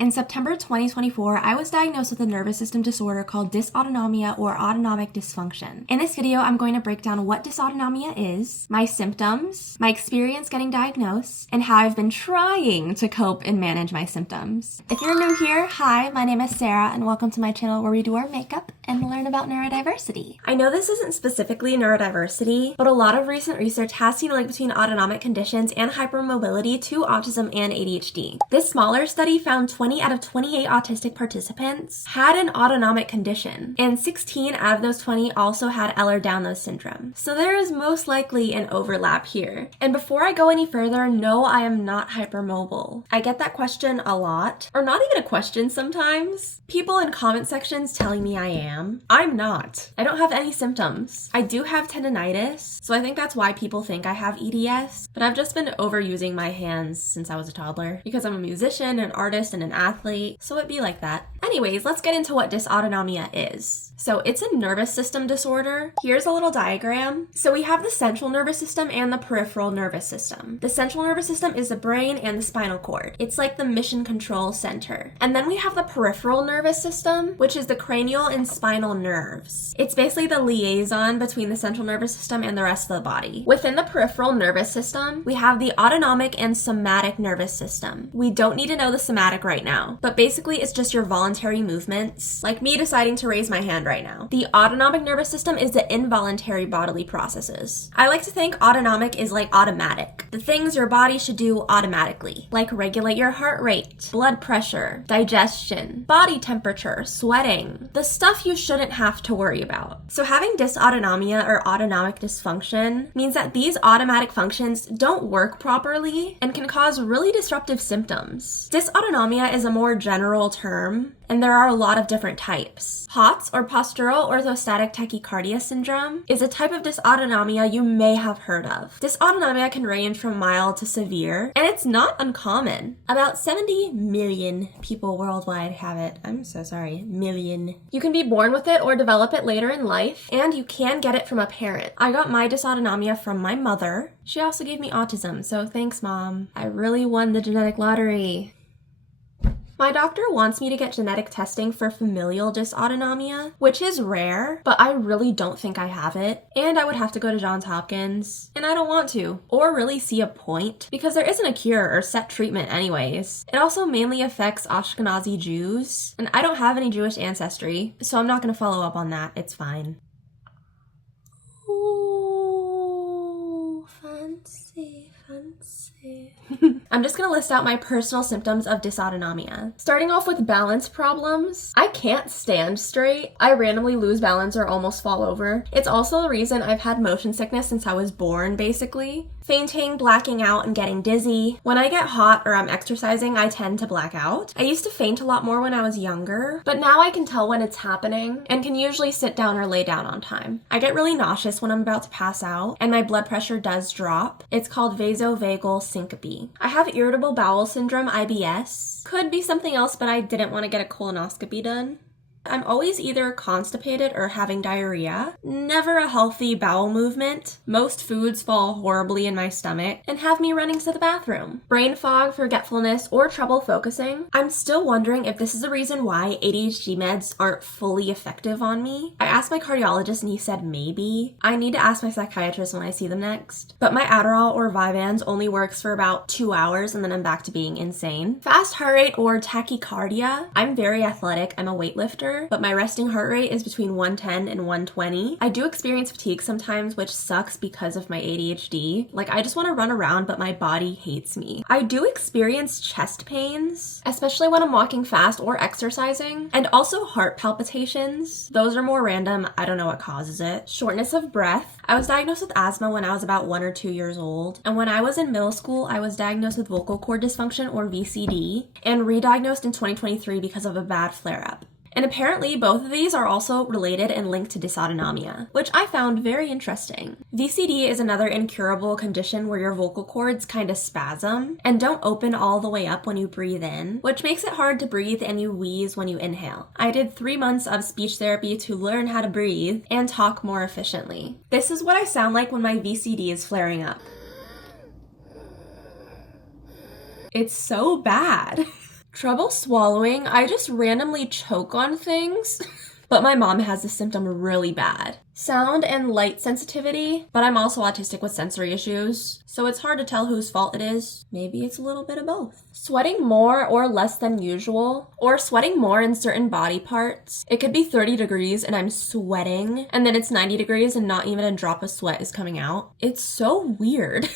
In September 2024, I was diagnosed with a nervous system disorder called dysautonomia or autonomic dysfunction. In this video, I'm going to break down what dysautonomia is, my symptoms, my experience getting diagnosed, and how I've been trying to cope and manage my symptoms. If you're new here, hi, my name is Sarah, and welcome to my channel where we do our makeup and learn about neurodiversity. I know this isn't specifically neurodiversity, but a lot of recent research has seen a link between autonomic conditions and hypermobility to autism and ADHD. This smaller study found 20 out of 28 autistic participants had an autonomic condition, and 16 out of those 20 also had ehlers-danlos syndrome. So there is most likely an overlap here. And before I go any further, no, I am not hypermobile. I get that question a lot, or not even a question sometimes. People in comment sections telling me I am. I'm not. I don't have any symptoms. I do have tendinitis, so I think that's why people think I have EDS, but I've just been overusing my hands since I was a toddler because I'm a musician, an artist, and an athlete, so it'd be like that. Anyways, let's get into what dysautonomia is. So it's a nervous system disorder. Here's a little diagram. So we have the central nervous system and the peripheral nervous system. The central nervous system is the brain and the spinal cord. It's like the mission control center. And then we have the peripheral nervous system, which is the cranial and spinal nerves. It's basically the liaison between the central nervous system and the rest of the body. Within the peripheral nervous system, we have the autonomic and somatic nervous system. We don't need to know the somatic right now, but basically it's just your voluntary movements, like me deciding to raise my hand right now. The autonomic nervous system is the involuntary bodily processes. I like to think autonomic is like automatic, the things your body should do automatically, like regulate your heart rate, blood pressure, digestion, body temperature, sweating, the stuff you shouldn't have to worry about. So having dysautonomia or autonomic dysfunction means that these automatic functions don't work properly and can cause really disruptive symptoms. Dysautonomia is a more general term, and there are a lot of different types. POTS, or postural orthostatic tachycardia syndrome, is a type of dysautonomia you may have heard of. Dysautonomia can range from mild to severe, and it's not uncommon. About 70 million people worldwide have it. I'm so sorry, million. You can be born with it or develop it later in life, and you can get it from a parent. I got my dysautonomia from my mother. She also gave me autism, so thanks, Mom. I really won the genetic lottery. My doctor wants me to get genetic testing for familial dysautonomia, which is rare, but I really don't think I have it. And I would have to go to Johns Hopkins, and I don't want to, or really see a point, because there isn't a cure or set treatment anyways. It also mainly affects Ashkenazi Jews, and I don't have any Jewish ancestry, so I'm not going to follow up on that. It's fine. Ooh, fancy, fancy. I'm just gonna list out my personal symptoms of dysautonomia. Starting off with balance problems. I can't stand straight. I randomly lose balance or almost fall over. It's also the reason I've had motion sickness since I was born, basically. Fainting, blacking out, and getting dizzy. When I get hot or I'm exercising, I tend to black out. I used to faint a lot more when I was younger, but now I can tell when it's happening and can usually sit down or lay down on time. I get really nauseous when I'm about to pass out, and my blood pressure does drop. It's called vasovagal syncope. I have irritable bowel syndrome, IBS. Could be something else, but I didn't want to get a colonoscopy done. I'm always either constipated or having diarrhea, never a healthy bowel movement, most foods fall horribly in my stomach, and have me running to the bathroom. Brain fog, forgetfulness, or trouble focusing. I'm still wondering if this is the reason why ADHD meds aren't fully effective on me. I asked my cardiologist and he said maybe. I need to ask my psychiatrist when I see them next. But my Adderall or Vyvanse only works for about 2 hours and then I'm back to being insane. Fast heart rate or tachycardia. I'm very athletic. I'm a weightlifter, but my resting heart rate is between 110 and 120. I do experience fatigue sometimes, which sucks because of my ADHD. Like, I just want to run around, but my body hates me. I do experience chest pains, especially when I'm walking fast or exercising, and also heart palpitations. Those are more random. I don't know what causes it. Shortness of breath. I was diagnosed with asthma when I was about 1 or 2 years old, and when I was in middle school, I was diagnosed with vocal cord dysfunction or VCD, and re-diagnosed in 2023 because of a bad flare-up. And apparently both of these are also related and linked to dysautonomia, which I found very interesting. VCD is another incurable condition where your vocal cords kind of spasm and don't open all the way up when you breathe in, which makes it hard to breathe and you wheeze when you inhale. I did 3 months of speech therapy to learn how to breathe and talk more efficiently. This is what I sound like when my VCD is flaring up. It's so bad. Trouble swallowing, I just randomly choke on things. But my mom has this symptom really bad. Sound and light sensitivity, but I'm also autistic with sensory issues, so it's hard to tell whose fault it is. Maybe it's a little bit of both. Sweating more or less than usual, or sweating more in certain body parts. It could be 30 degrees and I'm sweating, and then it's 90 degrees and not even a drop of sweat is coming out. It's so weird.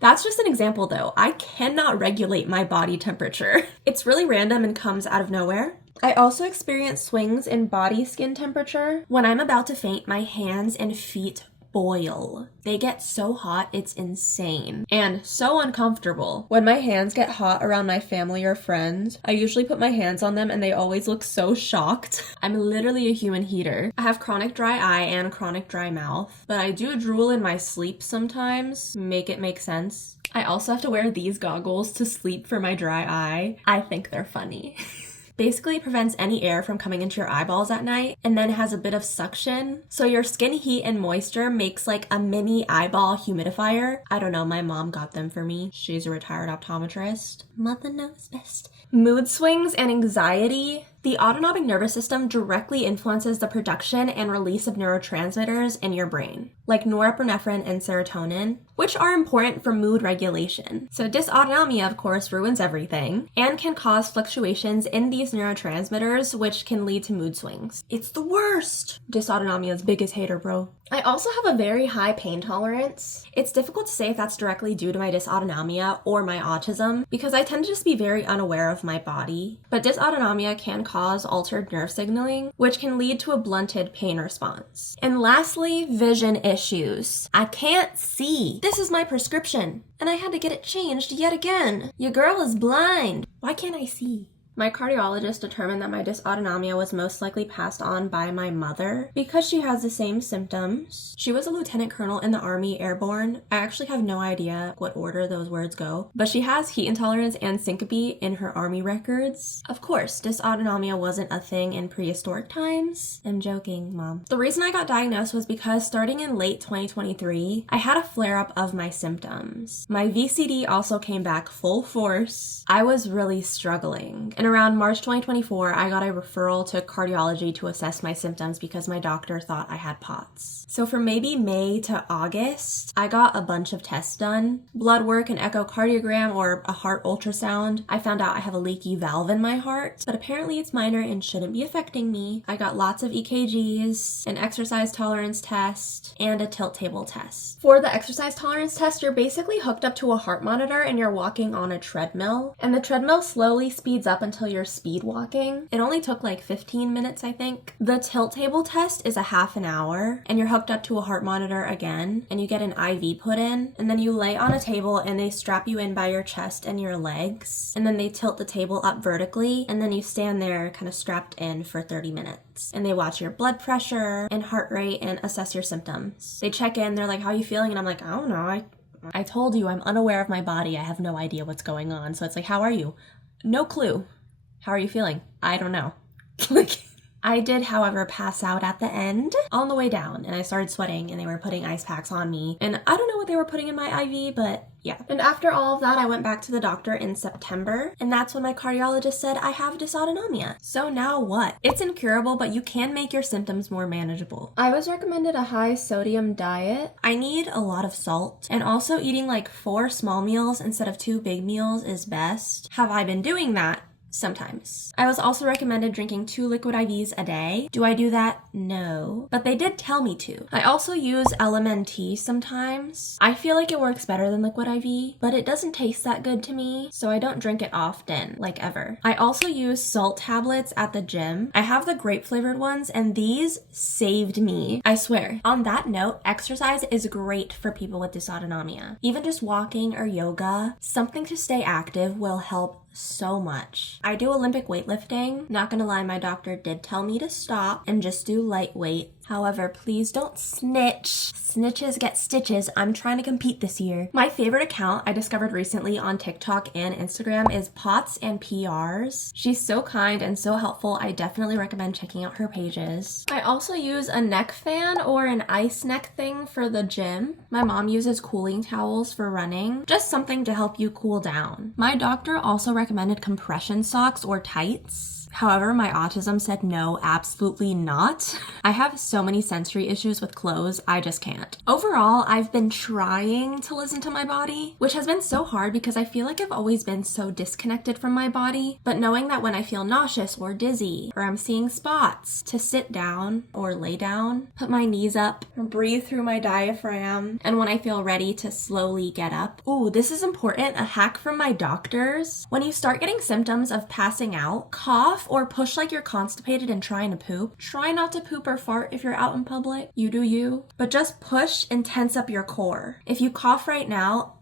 That's just an example though. I cannot regulate my body temperature. It's really random and comes out of nowhere. I also experience swings in body skin temperature. When I'm about to faint, my hands and feet boil. They get so hot, it's insane. And so uncomfortable. When my hands get hot around my family or friends, I usually put my hands on them and they always look so shocked. I'm literally a human heater. I have chronic dry eye and chronic dry mouth, but I do drool in my sleep sometimes. Make it make sense. I also have to wear these goggles to sleep for my dry eye. I think they're funny. Basically, it prevents any air from coming into your eyeballs at night and then has a bit of suction. So your skin heat and moisture makes like a mini eyeball humidifier. I don't know, my mom got them for me. She's a retired optometrist. Mother knows best. Mood swings and anxiety. The autonomic nervous system directly influences the production and release of neurotransmitters in your brain, like norepinephrine and serotonin, which are important for mood regulation. So dysautonomia, of course, ruins everything and can cause fluctuations in these neurotransmitters, which can lead to mood swings. It's the worst! Dysautonomia's biggest hater, bro. I also have a very high pain tolerance. It's difficult to say if that's directly due to my dysautonomia or my autism, because I tend to just be very unaware of my body. But dysautonomia can cause altered nerve signaling, which can lead to a blunted pain response. And lastly, vision issues. I can't see. This is my prescription, and I had to get it changed yet again. Your girl is blind. Why can't I see? My cardiologist determined that my dysautonomia was most likely passed on by my mother because she has the same symptoms. She was a lieutenant colonel in the Army Airborne. I actually have no idea what order those words go, but she has heat intolerance and syncope in her Army records. Of course, dysautonomia wasn't a thing in prehistoric times. I'm joking, Mom. The reason I got diagnosed was because starting in late 2023, I had a flare-up of my symptoms. My VCD also came back full force. I was really struggling. And around March 2024, I got a referral to cardiology to assess my symptoms because my doctor thought I had POTS. So from maybe May to August, I got a bunch of tests done. Blood work, an echocardiogram, or a heart ultrasound. I found out I have a leaky valve in my heart, but apparently it's minor and shouldn't be affecting me. I got lots of EKGs, an exercise tolerance test, and a tilt table test. For the exercise tolerance test, you're basically hooked up to a heart monitor and you're walking on a treadmill. And the treadmill slowly speeds up until you're speed walking. It only took like 15 minutes, I think. The tilt table test is a half an hour, and you're hooked up to a heart monitor again, and you get an IV put in, and then you lay on a table and they strap you in by your chest and your legs, and then they tilt the table up vertically, and then you stand there kind of strapped in for 30 minutes. And they watch your blood pressure and heart rate and assess your symptoms. They check in, they're like, how are you feeling? And I'm like, I don't know, I told you I'm unaware of my body. I have no idea what's going on. So it's like, how are you? No clue. How are you feeling? I don't know. I did, however, pass out at the end on the way down, and I started sweating, and they were putting ice packs on me. And I don't know what they were putting in my IV, but yeah. And after all of that, I went back to the doctor in September, and that's when my cardiologist said I have dysautonomia. So now what? It's incurable, but you can make your symptoms more manageable. I was recommended a high sodium diet. I need a lot of salt, and also eating like 4 small meals instead of 2 big meals is best. Have I been doing that? Sometimes. I was also recommended drinking 2 liquid IVs a day. Do I do that? No. But they did tell me to. I also use LMNT sometimes. I feel like it works better than liquid IV, but it doesn't taste that good to me, so I don't drink it often, like ever. I also use salt tablets at the gym. I have the grape flavored ones, and these saved me. I swear. On that note, exercise is great for people with dysautonomia. Even just walking or yoga, something to stay active will help so much. I do Olympic weightlifting. Not gonna lie, my doctor did tell me to stop and just do light weight. However, please don't snitch. Snitches get stitches. I'm trying to compete this year. My favorite account I discovered recently on TikTok and Instagram is Pots and PRs. She's so kind and so helpful. I definitely recommend checking out her pages. I also use a neck fan or an ice neck thing for the gym. My mom uses cooling towels for running. Just something to help you cool down. My doctor also recommended compression socks or tights. However, my autism said no, absolutely not. I have so many sensory issues with clothes, I just can't. Overall, I've been trying to listen to my body, which has been so hard because I feel like I've always been so disconnected from my body. But knowing that when I feel nauseous or dizzy, or I'm seeing spots, to sit down or lay down, put my knees up, breathe through my diaphragm, and when I feel ready to slowly get up. Ooh, this is important, a hack from my doctors. When you start getting symptoms of passing out, cough or push like you're constipated and trying to poop. Try not to poop or fart if you're out in public. You do you. But just push and tense up your core. If you cough right now,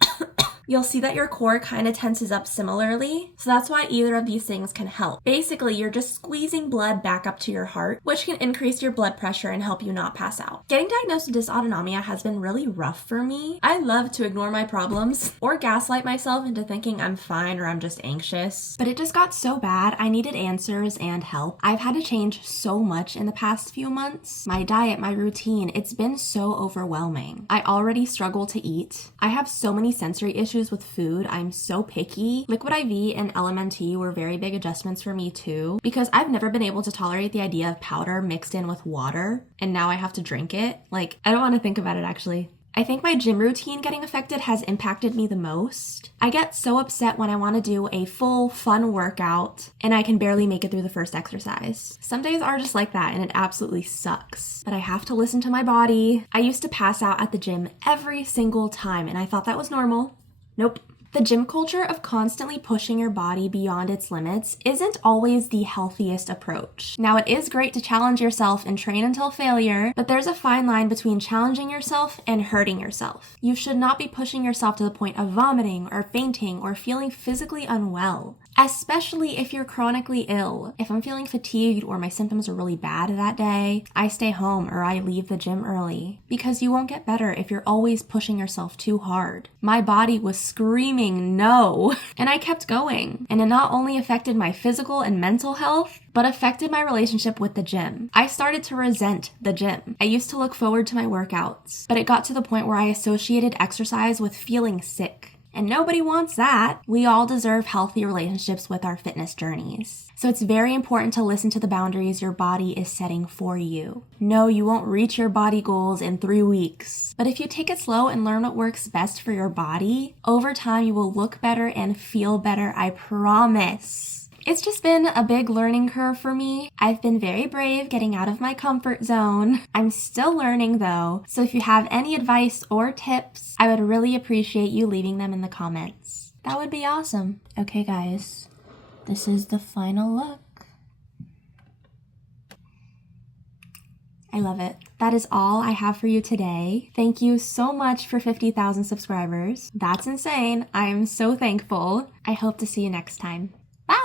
you'll see that your core kind of tenses up similarly. So that's why either of these things can help. Basically, you're just squeezing blood back up to your heart, which can increase your blood pressure and help you not pass out. Getting diagnosed with dysautonomia has been really rough for me. I love to ignore my problems or gaslight myself into thinking I'm fine or I'm just anxious. But it just got so bad, I needed answers and help. I've had to change so much in the past few months. My diet, my routine, it's been so overwhelming. I already struggle to eat. I have so many sensory issues with food. I'm so picky. Liquid IV and LMNT were very big adjustments for me too, because I've never been able to tolerate the idea of powder mixed in with water, and now I have to drink it. Like, I don't want to think about it actually. I think my gym routine getting affected has impacted me the most. I get so upset when I want to do a full, fun workout and I can barely make it through the first exercise. Some days are just like that and it absolutely sucks. But I have to listen to my body. I used to pass out at the gym every single time and I thought that was normal. Nope. The gym culture of constantly pushing your body beyond its limits isn't always the healthiest approach. Now, it is great to challenge yourself and train until failure, but there's a fine line between challenging yourself and hurting yourself. You should not be pushing yourself to the point of vomiting or fainting or feeling physically unwell, especially if you're chronically ill. If I'm feeling fatigued or my symptoms are really bad that day, I stay home or I leave the gym early, because you won't get better if you're always pushing yourself too hard. My body was screaming no, and I kept going, and it not only affected my physical and mental health, but affected my relationship with the gym. I started to resent the gym. I used to look forward to my workouts, but it got to the point where I associated exercise with feeling sick. And nobody wants that. We all deserve healthy relationships with our fitness journeys. So it's very important to listen to the boundaries your body is setting for you. No, you won't reach your body goals in 3 weeks. But if you take it slow and learn what works best for your body, over time you will look better and feel better, I promise. It's just been a big learning curve for me. I've been very brave getting out of my comfort zone. I'm still learning though, so if you have any advice or tips, I would really appreciate you leaving them in the comments. That would be awesome. Okay guys, this is the final look. I love it. That is all I have for you today. Thank you so much for 50,000 subscribers. That's insane. I am so thankful. I hope to see you next time. Bye!